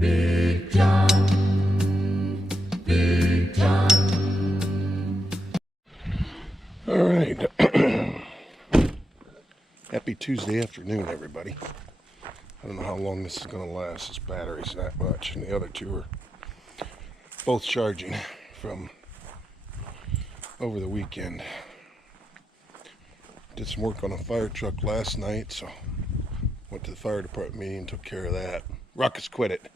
Big John, Big John. All right. Happy Tuesday afternoon, everybody. I don't know how long this is going to last. This battery's not much, and the other two are both charging from over the weekend. Did some work on a fire truck last night, so went to the fire department meeting and took care of that. Ruckus quit it.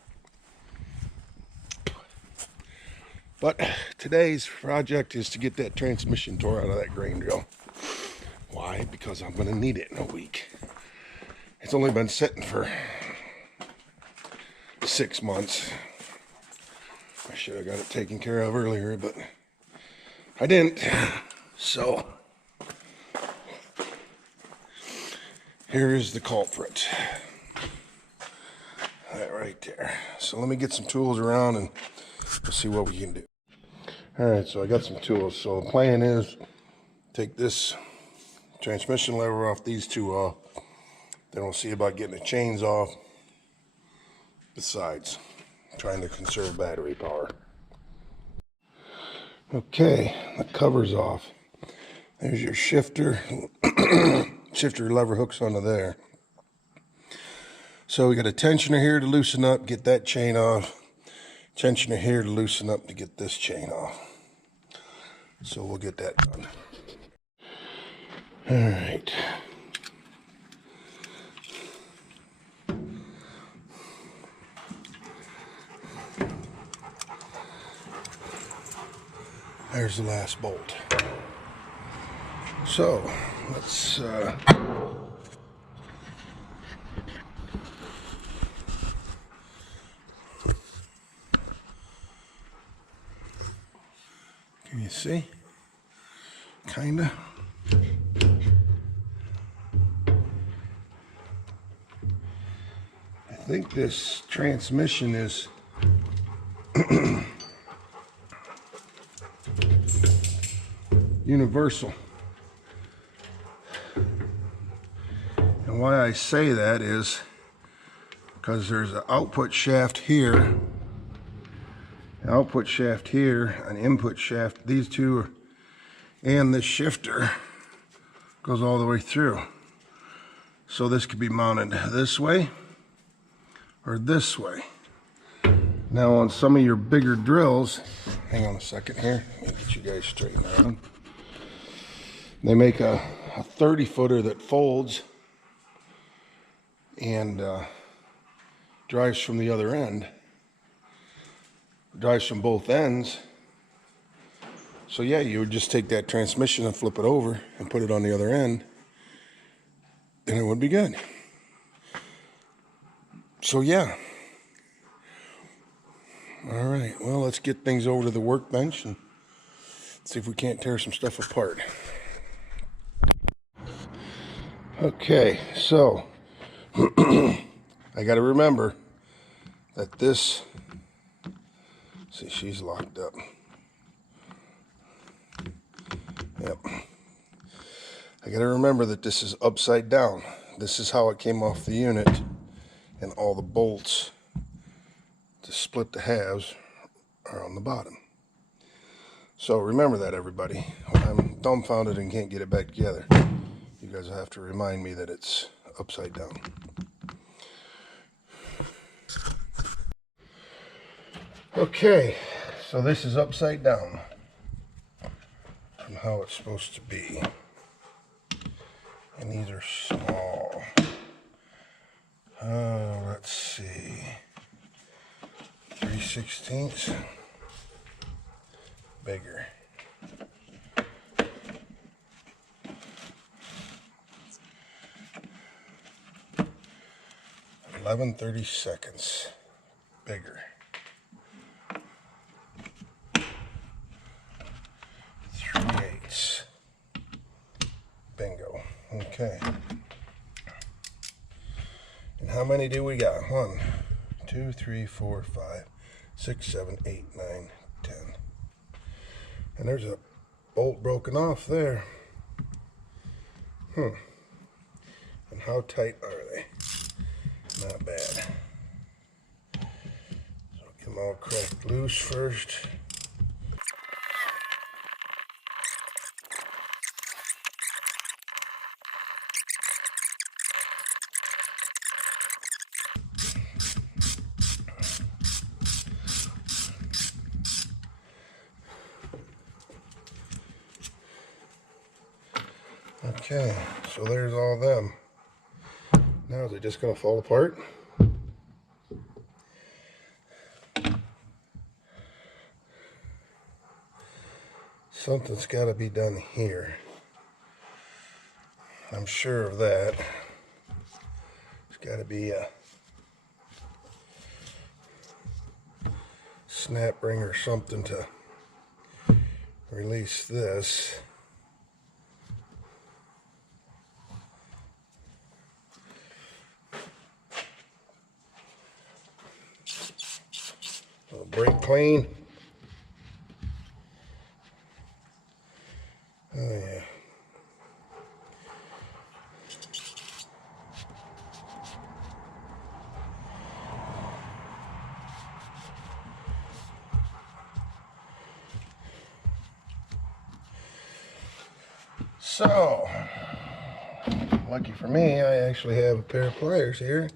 But today's project is to get that transmission tore out of that grain drill. Why? Because I'm going to need it in a week. It's only been sitting for 6 months. I should have got it taken care of earlier, but I didn't. So here is the culprit. That right there. So let me get some tools around and we'll see what we can do. Alright, so I got some tools. So the plan is take this transmission lever off, these two off. Then we'll see about getting the chains off the sides. Trying to conserve battery power. Okay, the cover's off. There's your shifter. Shifter lever hooks onto there. So we got a tensioner here to loosen up, get that chain off. Tensioner here to loosen up to get this chain off. So we'll get that done. All right. There's the last bolt. So let's can you see? Kinda. I think this transmission is universal. And why I say that is because there's an output shaft here, an output shaft here, an input shaft. These two are, and this shifter goes all the way through. So this could be mounted this way or this way. Now on some of your bigger drills, hang on a second here, let me get you guys straightened out. They make a 30-footer that folds and drives from the other end. Drives from both ends. So yeah, you would just take that transmission and flip it over and put it on the other end, and it would be good. So yeah. All right, well, let's get things over to the workbench and see if we can't tear some stuff apart. Okay, so I got to remember that this, see, she's locked up. Yep. I got to remember that this is upside down. This is how it came off the unit, and all the bolts to split the halves are on the bottom. So remember that, everybody. When I'm dumbfounded and can't get it back together, you guys have to remind me that it's upside down. Okay, so this is upside down from how it's supposed to be. And these are small. Let's see. 3/16 bigger. 11/32 bigger. 3/8. Bingo. Okay. And how many do we got? 1, 2, 3, 4, 5, 6, 7, 8, 9, 10. And there's a bolt broken off there. And how tight are they? Not bad. Get them all cracked loose first. Okay, so there's all them. Now is it just going to fall apart? Something's got to be done here. I'm sure of that. There's got to be a snap ring or something to release this. Little brake clean. Oh yeah. So, lucky for me, I actually have a pair of pliers here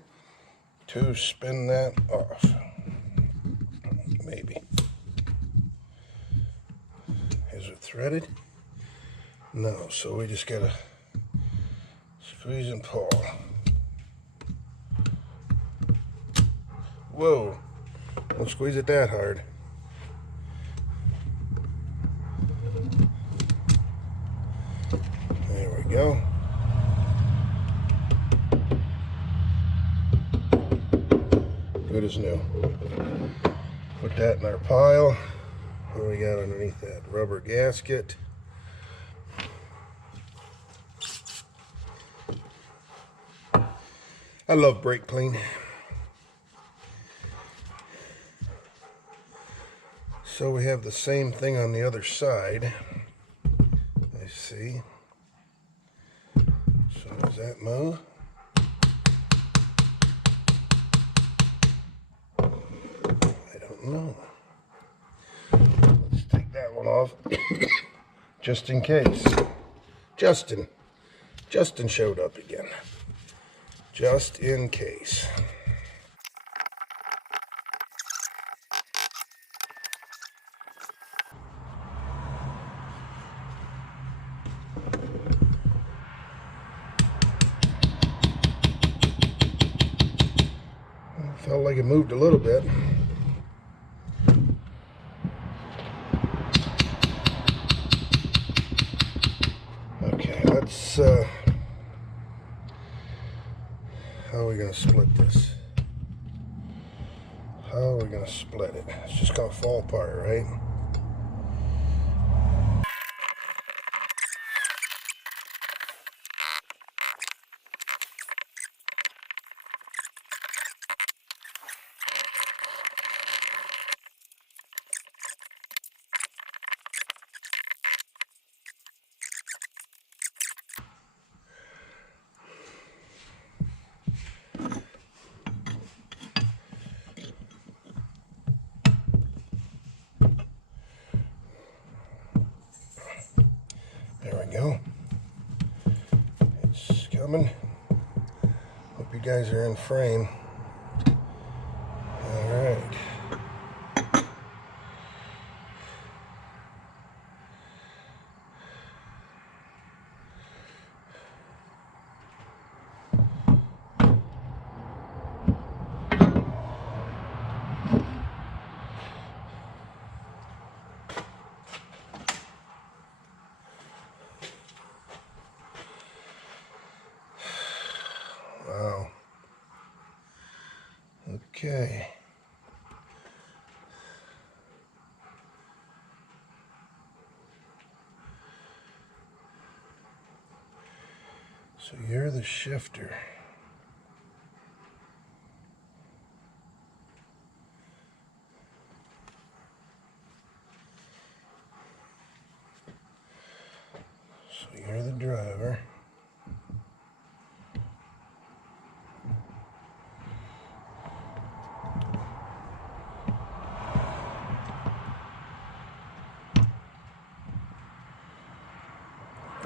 to spin that off. Maybe. Is it threaded? No, so we just gotta squeeze and pull. Whoa, don't squeeze it that hard. There we go. Good as new. Put that in our pile. What do we got underneath that? Rubber gasket. I love brake clean. So we have the same thing on the other side. I see. So does that move? I don't know. Let's take that one off. Just in case. Justin showed up again. Just in case. Felt like it moved a little bit. Okay, let's how are we gonna split this? How are we gonna split it? It's just gonna fall apart, right? There we go. It's coming. Hope you guys are in frame. All right. Wow. Okay. So you're the shifter. So you're the driver.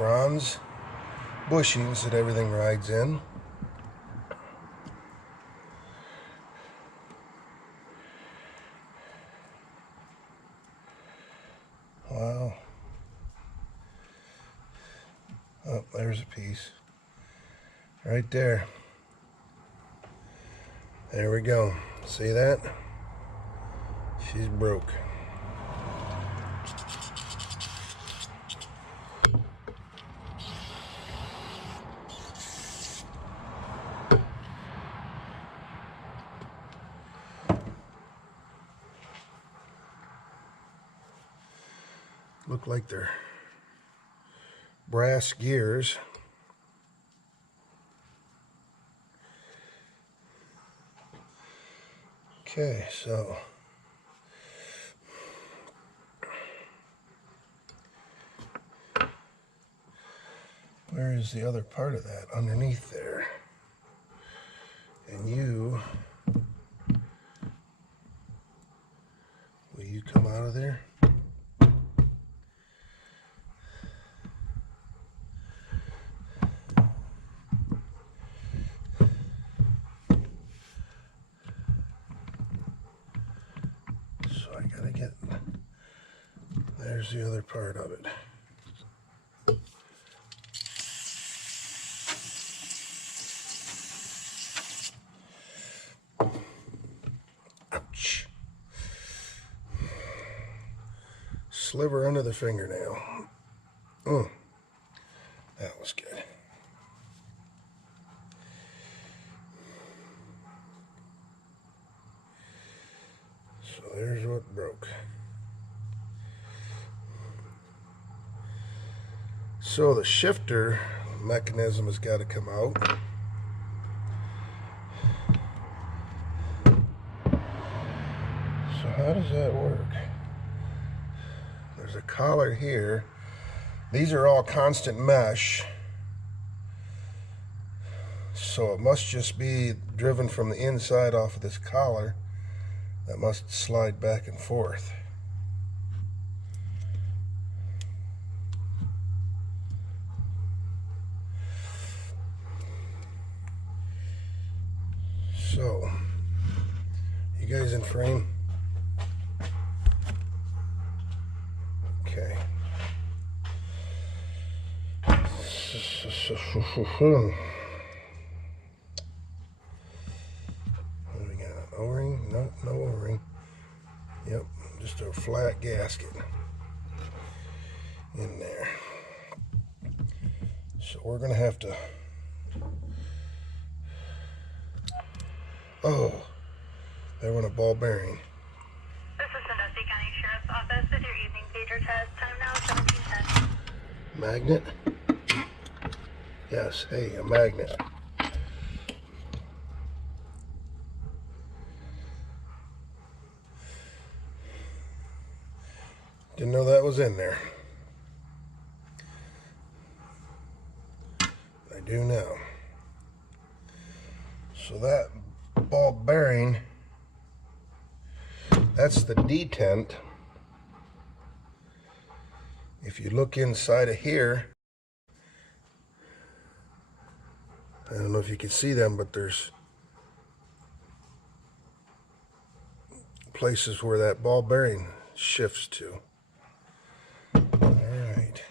bronze bushings that everything rides in. Wow. Oh, there's a piece. Right there. There we go. See that? She's broke. Look like they're brass gears. Okay, so where is the other part of that? Underneath there. And you, will you come out of there? So I gotta get, there's the other part of it. Ouch. Sliver under the fingernail. That was good. So there's what broke. So the shifter mechanism has got to come out. So how does that work? There's a collar here. These are all constant mesh. So it must just be driven from the inside off of this collar. That must slide back and forth. So, you guys in frame? Okay. What do we got? O-ring? Nope, no O-ring. Yep, just a flat gasket in there. So we're gonna have to. Oh, there went a ball bearing. This is the Dusty County Sheriff's Office with your evening pager test. Time now 17:10. Magnet? Yes, hey, a magnet. Didn't know that was in there. I do now. So that ball bearing, that's the detent. If you look inside of here, I don't know if you can see them, but there's places where that ball bearing shifts to. All right.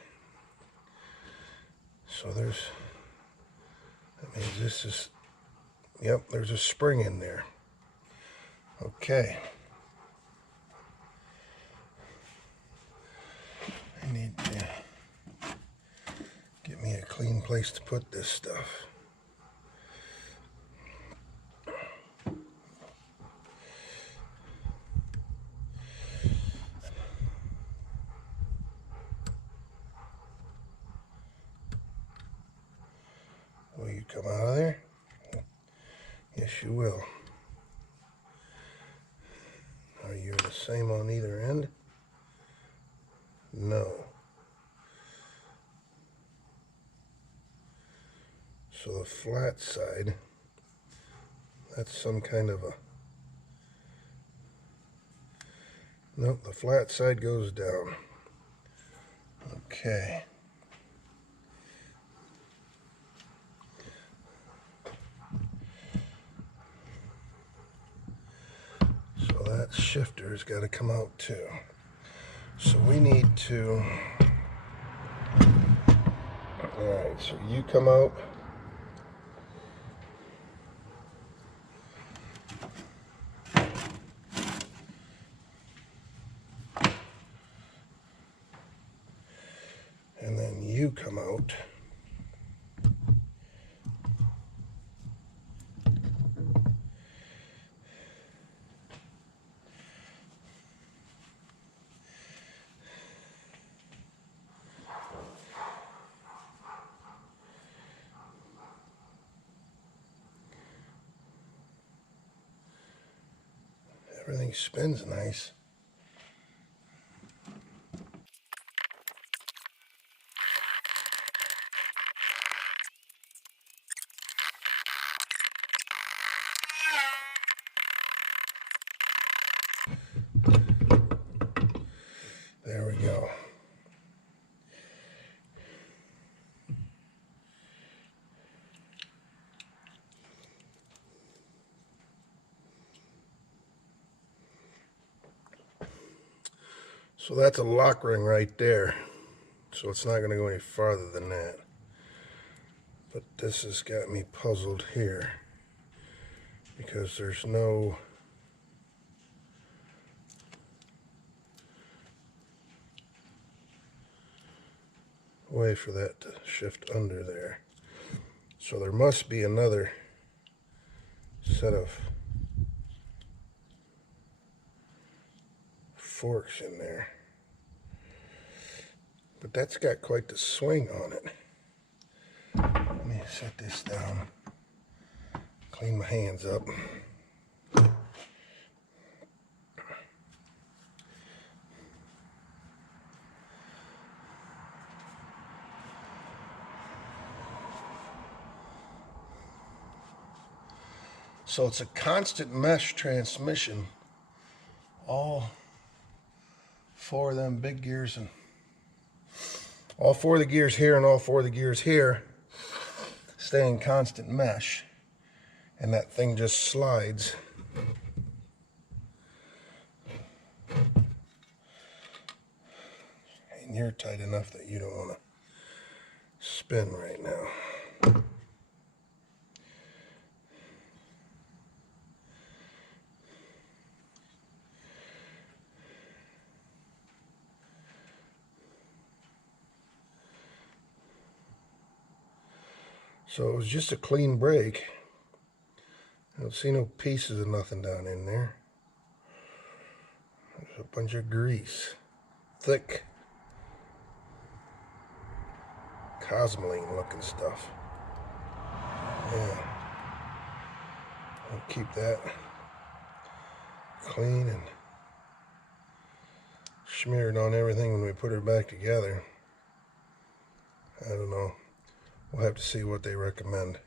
So there's, that means this is, yep, there's a spring in there. Okay. I need to get me a clean place to put this stuff. Will you come out of there? Yes, you will. Are you the same on either end? No. So the flat side, that's some kind of a, nope, the flat side goes down. Okay. that shifter has got to come out too. So we need to, alright, so you come out. And then you come out. Everything spins nice. There we go. So that's a lock ring right there. So it's not going to go any farther than that. But this has got me puzzled here because there's no way for that to shift under there. So there must be another set of forks in there. But that's got quite the swing on it. Let me set this down, clean my hands up. So it's a constant mesh transmission. All four of them big gears, and all four of the gears here and all four of the gears here stay in constant mesh, and that thing just slides. And you're tight enough that you don't want to spin right now. So it was just a clean break. I don't see no pieces of nothing down in there. There's a bunch of grease. Thick cosmoline looking stuff. Yeah. I'll keep that clean and smeared on everything when we put her back together. I don't know. We'll have to see what they recommend.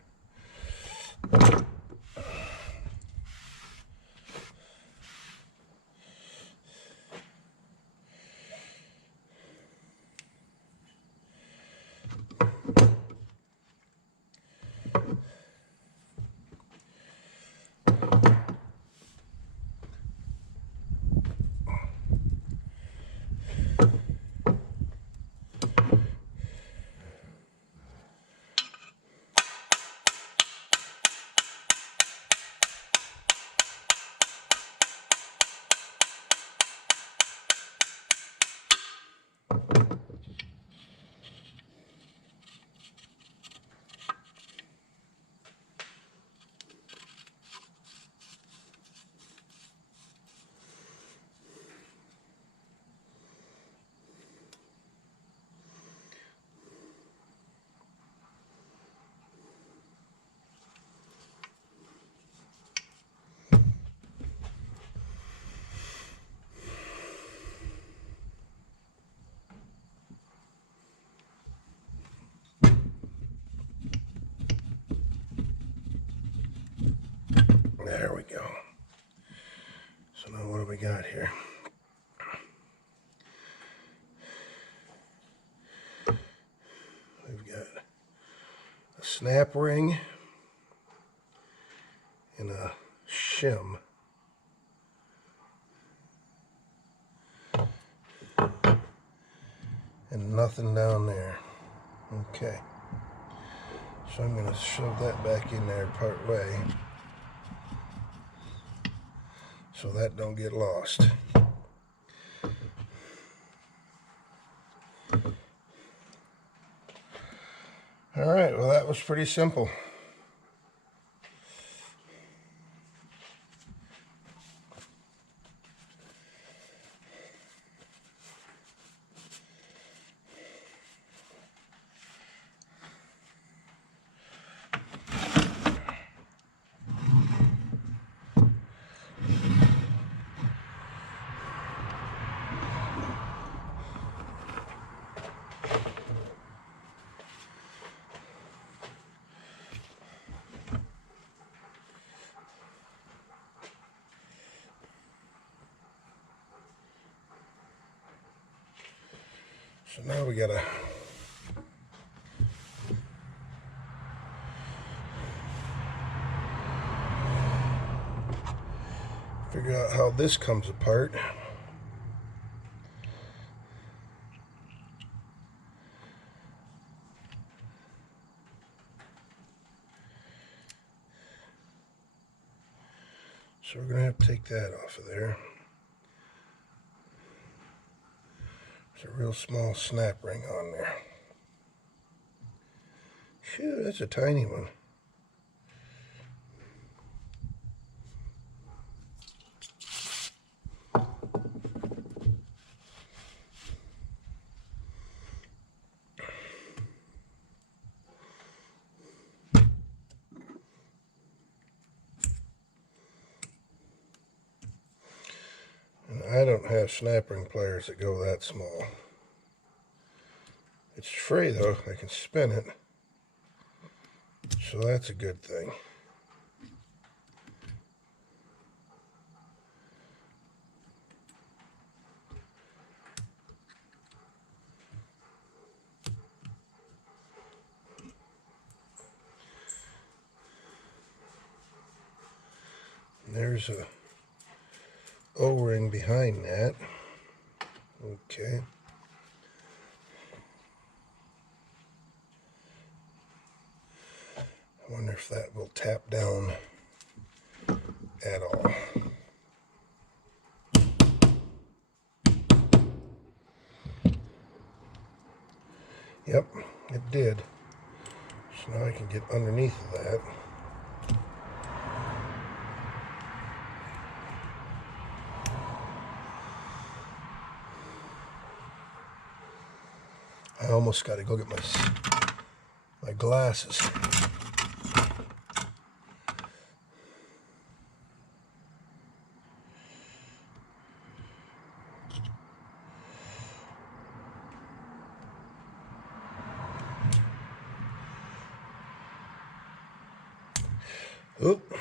There we go. So now what do we got here? We've got a snap ring and a shim. nothing down there. Okay. So I'm going to shove that back in there part way so that don't get lost. Alright, well that was pretty simple. So now we gotta figure out how this comes apart. So we're gonna have to take that off of there. There's a real small snap ring on there. Phew, that's a tiny one. I don't have snap ring pliers that go that small. It's free though, I can spin it. So that's a good thing. And there's a O-ring behind that. Okay. I wonder if that will tap down at all. Yep, it did. So now I can get underneath of that. I almost got to go get my glasses. Oop.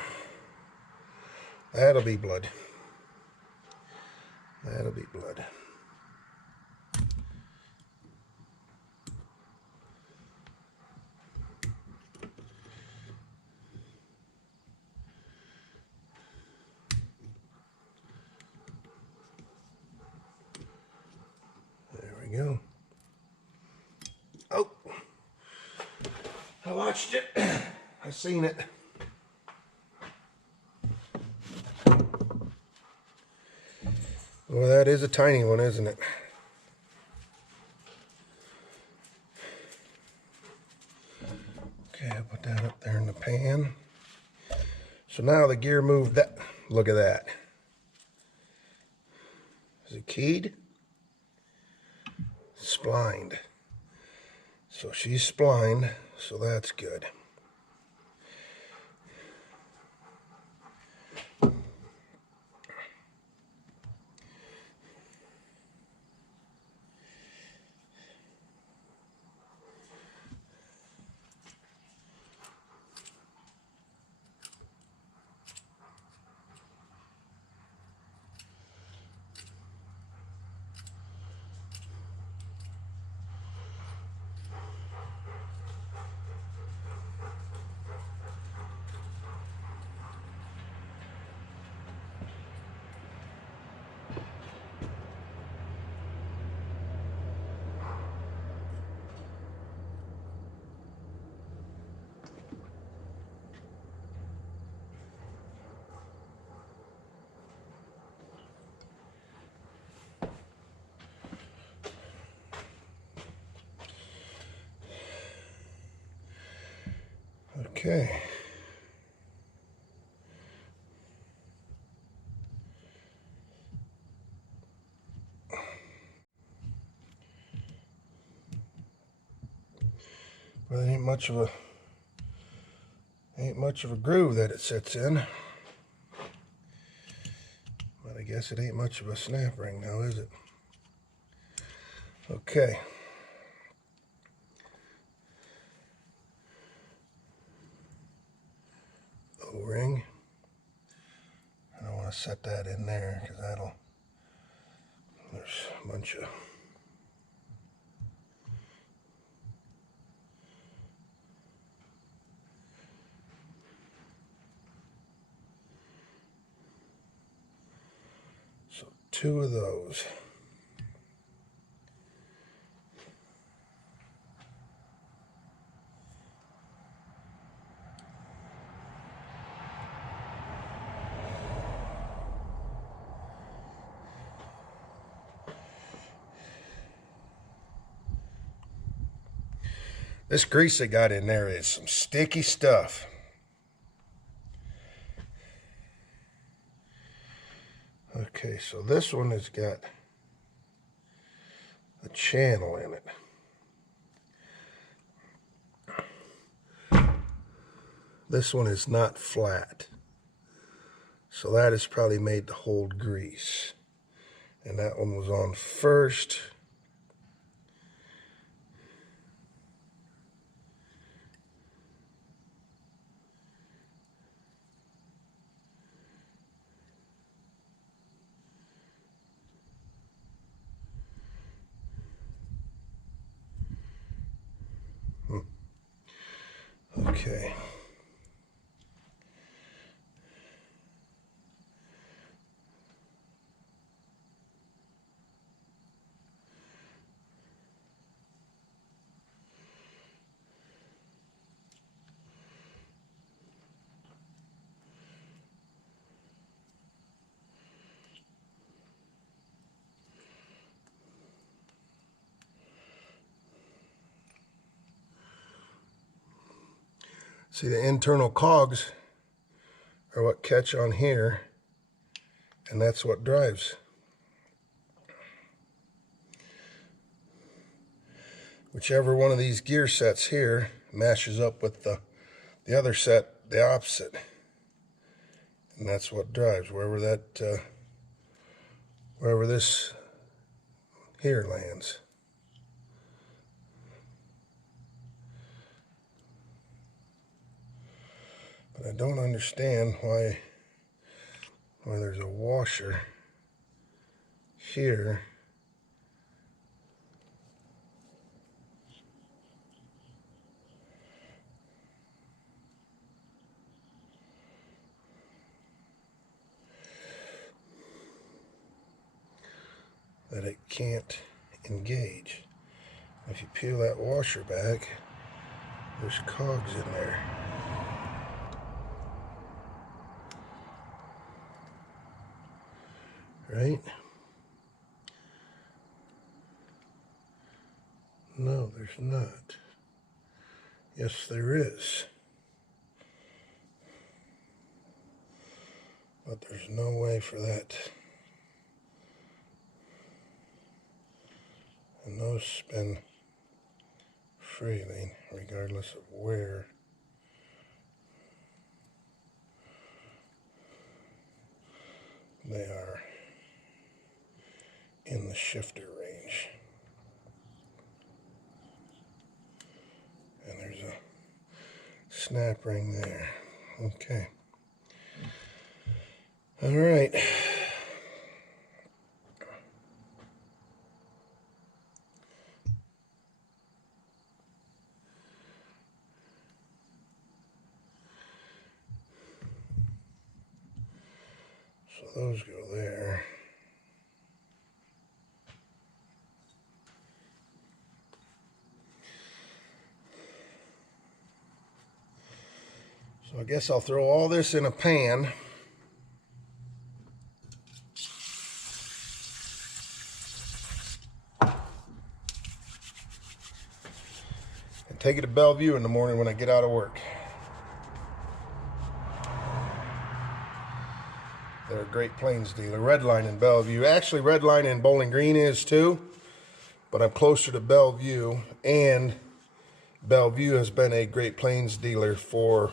That'll be blood. That'll be blood. There we go. Oh, I watched it. I seen it. Well, that is a tiny one, isn't it? Okay, I'll put that up there in the pan. So now the gear moved that. Look at that. Is it keyed? Splined. So she's splined, so that's good. Okay. Well, it ain't much of a groove that it sits in. But I guess it ain't much of a snap ring now, is it? Okay. O-ring. I don't want to set that in there because there's a bunch of so 2 of those. This grease they got in there is some sticky stuff. Okay, so this one has got a channel in it. This one is not flat. So that is probably made to hold grease. And that one was on first. Okay. See, the internal cogs are what catch on here, and that's what drives. Whichever one of these gear sets here matches up with the other set, the opposite. And that's what drives, wherever this here lands. But I don't understand why there's a washer here that it can't engage. If you peel that washer back, there's cogs in there. Right? No, there's not. Yes, there is. But there's no way for that. And those spin freely, regardless of where they are in the shifter range. And there's a snap ring there. Okay. All right. So those go there. So I guess I'll throw all this in a pan. And take it to Bellevue in the morning when I get out of work. Great Plains dealer. Redline in Bellevue. Actually, Redline in Bowling Green is too, but I'm closer to Bellevue, and Bellevue has been a Great Plains dealer for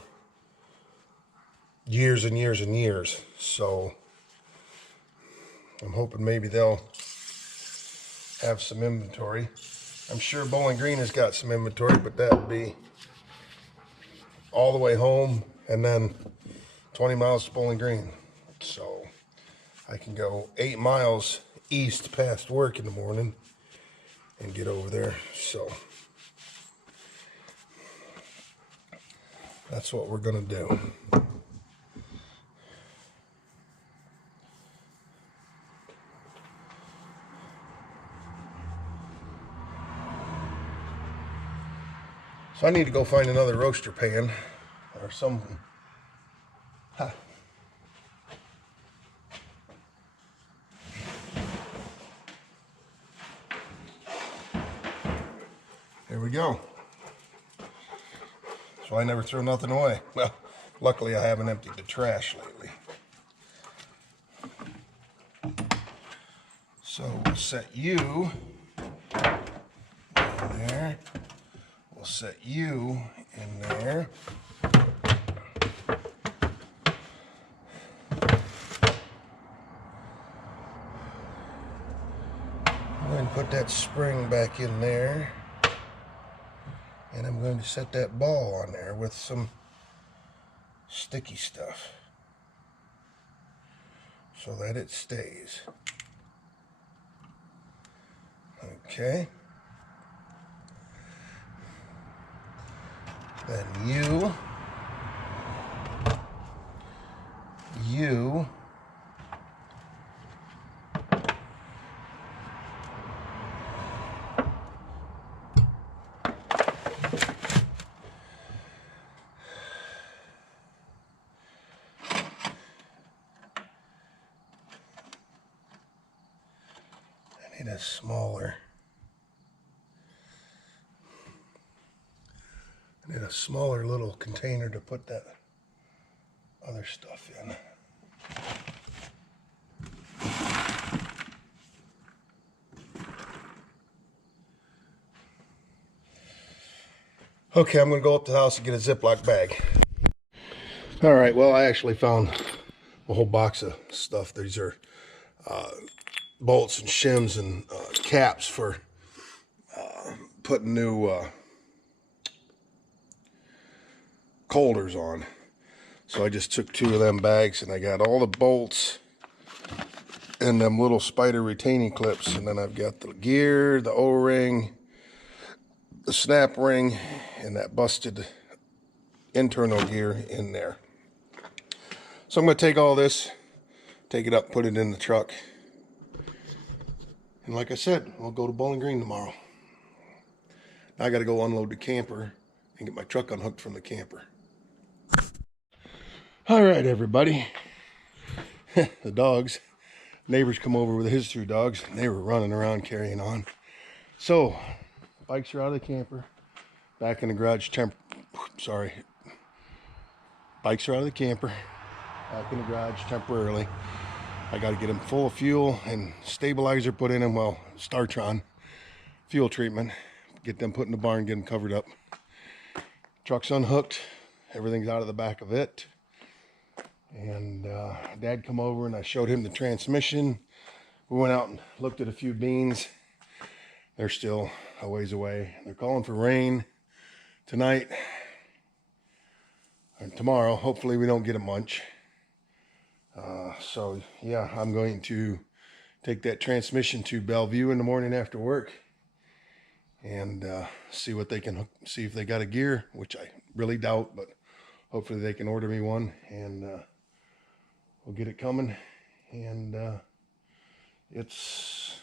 years and years and years. So I'm hoping maybe they'll have some inventory. I'm sure Bowling Green has got some inventory, but that would be all the way home and then 20 miles to Bowling Green. So I can go 8 miles east past work in the morning and get over there. So that's what we're gonna do. So I need to go find another roaster pan or something. Huh. There we go. So I never throw nothing away. Well, luckily I haven't emptied the trash lately. So we'll set you in there. We'll set you in there. I'm going to put that spring back in there. And I'm going to set that ball on there with some sticky stuff so that it stays. Okay. Then you I need a smaller little container to put that other stuff in. Okay, I'm going to go up to the house and get a Ziploc bag. All right, well, I actually found a whole box of stuff. These are bolts and shims and caps for putting new holders on. So I just took 2 of them bags and I got all the bolts and them little spider retaining clips, and then I've got the gear, the O-ring, the snap ring, and that busted internal gear in there. So I'm going to take all this, take it up, put it in the truck, and like I said, we'll go to Bowling Green tomorrow. Now I got to go unload the camper and get my truck unhooked from the camper. All right, everybody. The dogs, neighbors come over with his 2 dogs, and they were running around carrying on. So bikes are out of the camper, back in the garage. Bikes are out of the camper, back in the garage temporarily. I got to get them full of fuel and stabilizer put in them. Well, Startron fuel treatment. Get them put in the barn, get them covered up. Truck's unhooked. Everything's out of the back of it. And Dad come over and I showed him the transmission. We went out and looked at a few beans. They're still a ways away. They're calling for rain tonight and tomorrow. Hopefully we don't get a munch. So yeah, I'm going to take that transmission to Bellevue in the morning after work and see what they can, see if they got a gear, which I really doubt, but hopefully they can order me one, and we'll get it coming. And it's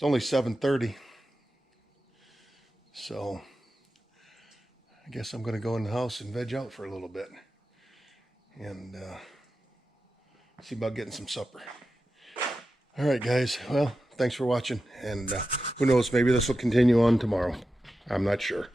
only 7:30, so I guess I'm going to go in the house and veg out for a little bit and see about getting some supper. All right, guys. Well, thanks for watching, and who knows, maybe this will continue on tomorrow. I'm not sure.